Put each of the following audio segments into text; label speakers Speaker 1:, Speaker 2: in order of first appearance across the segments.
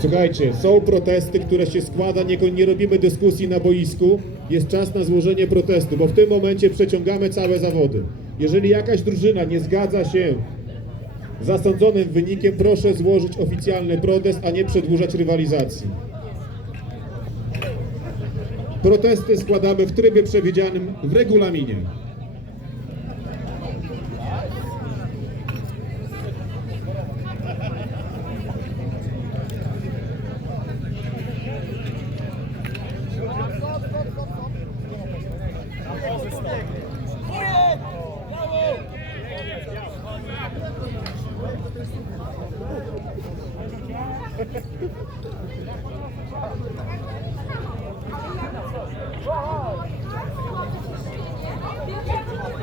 Speaker 1: Słuchajcie, są protesty, które się składa, nie, nie robimy dyskusji na boisku. Jest czas na złożenie protestu, bo w tym momencie przeciągamy całe zawody. Jeżeli jakaś drużyna nie zgadza się z zasądzonym wynikiem, proszę złożyć oficjalny protest, a nie przedłużać rywalizacji. Protesty składamy w trybie przewidzianym w regulaminie.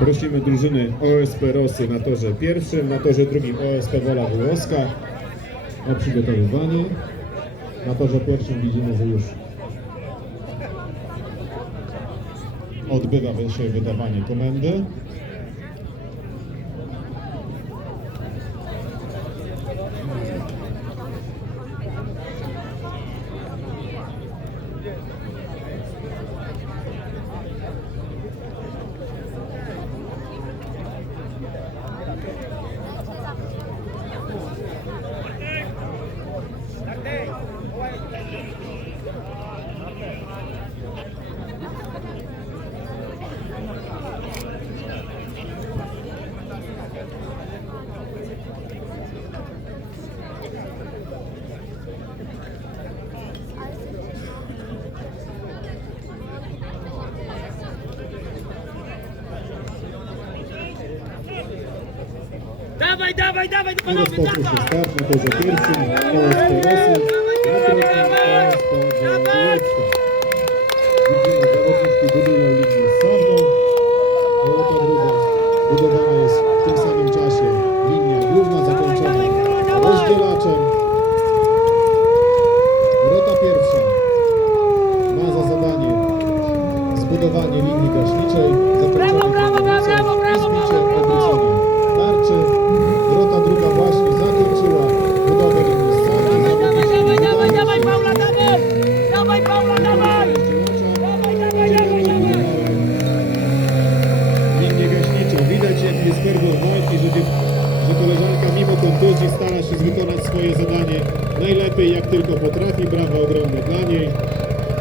Speaker 1: Prosimy drużyny OSP Rosy na torze pierwszym, na torze drugim OSP Wola Włoska o przygotowywanie. Na torze pierwszym widzimy, że już odbywa się wydawanie komendy.
Speaker 2: Dawaj, dawaj, dawaj, panowie,
Speaker 1: rozpoczął się
Speaker 2: dawaj!
Speaker 1: start na torze pierwszym OSP Rosy, na drugim. Widzimy, zawodniczki budują linię stawną. Rota druga budowana jest w tym samym czasie. Linia główna zakończona rozdzielaczem. Rota pierwsza ma za zadanie zbudowanie linii gaśniczej Jest ferwor walki, że, że koleżanka mimo kontuzji stara się wykonać swoje zadanie najlepiej jak tylko potrafi. Brawa ogromne dla niej.